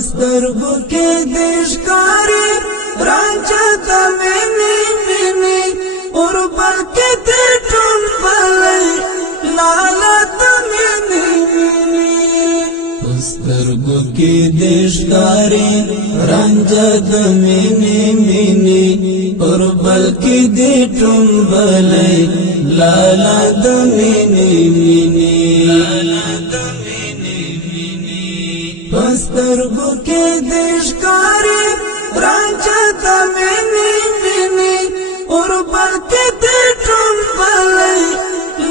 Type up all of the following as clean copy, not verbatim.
پسترګو کې دشکاري رانچا د مینې مینې اور بل کې د ټول بلې لالا د مینې پسترګو کې دشکاري رانچا د مینې مینې اور بل کې د ټول بلې لالا د مینې مینې پسترګو کې دشکاري رانچا د مینې مینې اور بل کې د ټول بلې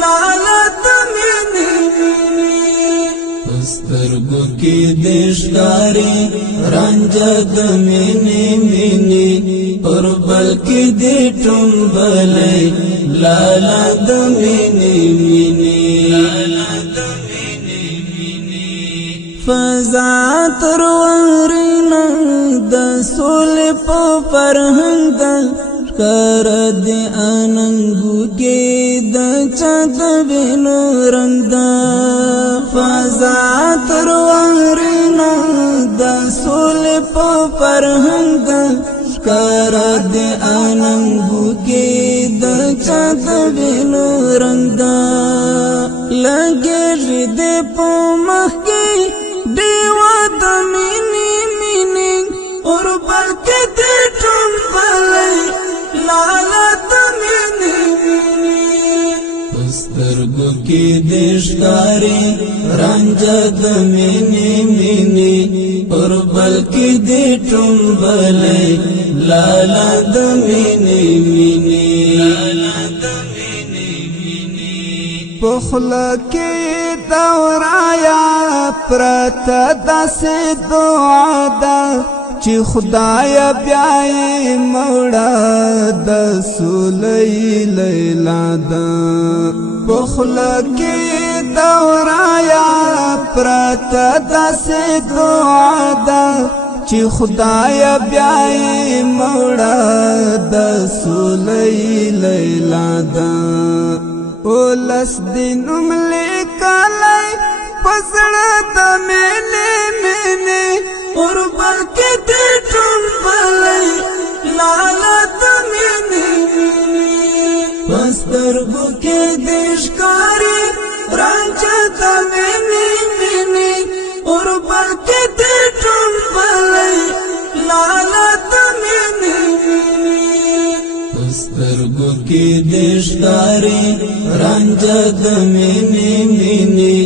لالا د مینې پسترګو کې دشکاري رانچا د مینې مینې اور بل کې د ټول بلې لالا د مینې مینې فضا تر ورنا د سول په فرهنګ کر دې اننګو کې د چد وینو رنگ فضا تر ورنا د سول په فرهنګ کر دې اننګو کې د چد وینو رنگ لګې دې په مخ کې دیوا د مینې مینې اور بل کې د ټول بلې لالا د مینې پسترګو کې دشکاري رانچا د مینې مینې اور بل کې د ټول بلې لالا د مینې مینې پخلا کې دورایا پرت داسې دعا ده چې خدای بیا یې موړه د سولې لیلا ده پخلا کې دورایا پرت داسې دعا ده چې خدای بیا یې موړه د سولې لیلا ده ولس دینم لیکلی پسړه د مینې مینې اور بل کې د ټول بلې لالا د مینې پسترګو کې دشکاري رانچا د مینې مینې اور بل کې د ټول بلې لالا د مینې پسترګو کې دشکاري رانچا د مینې مینې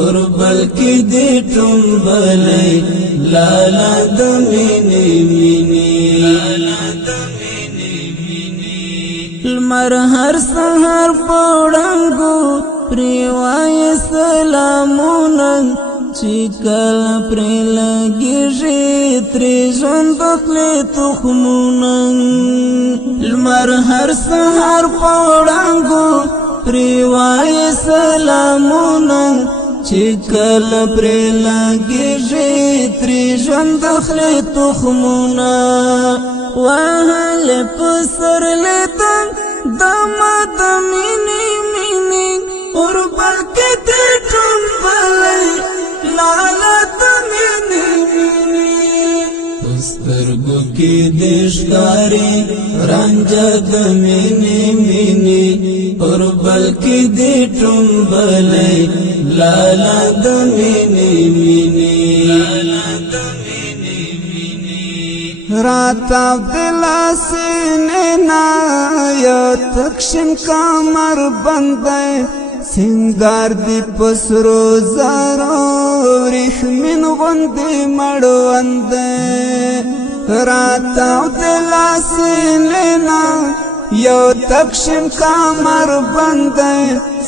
اور بل کې د ټول بلې لالا د مینې مینې لمر هر سحر پړنګو پریوای سلامونه چې کله پرې لګېږي ترې ژوند اخلي تخمونه لمر هر سحر پړنګو پریوای سلامونه چې کله پرې لګېږي ترې ژوند اخلي تخمونه وهل پسر لیدم دما د مینې مینې اور بل کې د ټول بلې لالا د مینې پسترګو کې دشکاري رانچا د مینې مینې اور بل کې د ټول بلې لالا د مینې مینې راتاو دلاسینې نا یا تکشم کمر بندې سنگار دی پسرو زارو ریخمین غندې مړوندې راتاو دلاسینې نا یو تکشم کمر بندې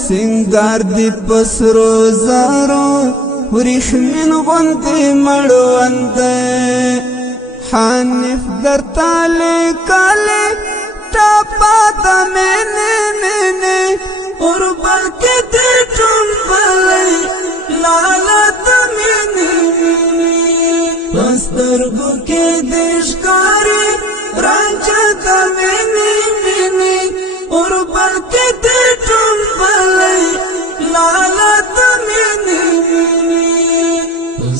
سنگار دی پسرو زارو ریخمین غندې مړوندې حنیف در تالی کالی تاپا دا مینې مینې اور بل کې د ټول بلې لالا د مینې پسترګو کې دشکاري رانچا د مینې مینې اور بل کې د ټول بلې لالا د مینې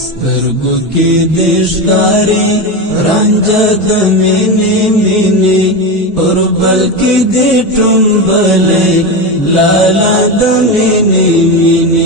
سترګو کی دشکاری رنجا دمینی مینی اور بلکی دی ٹنبلی لالا دمینی مینی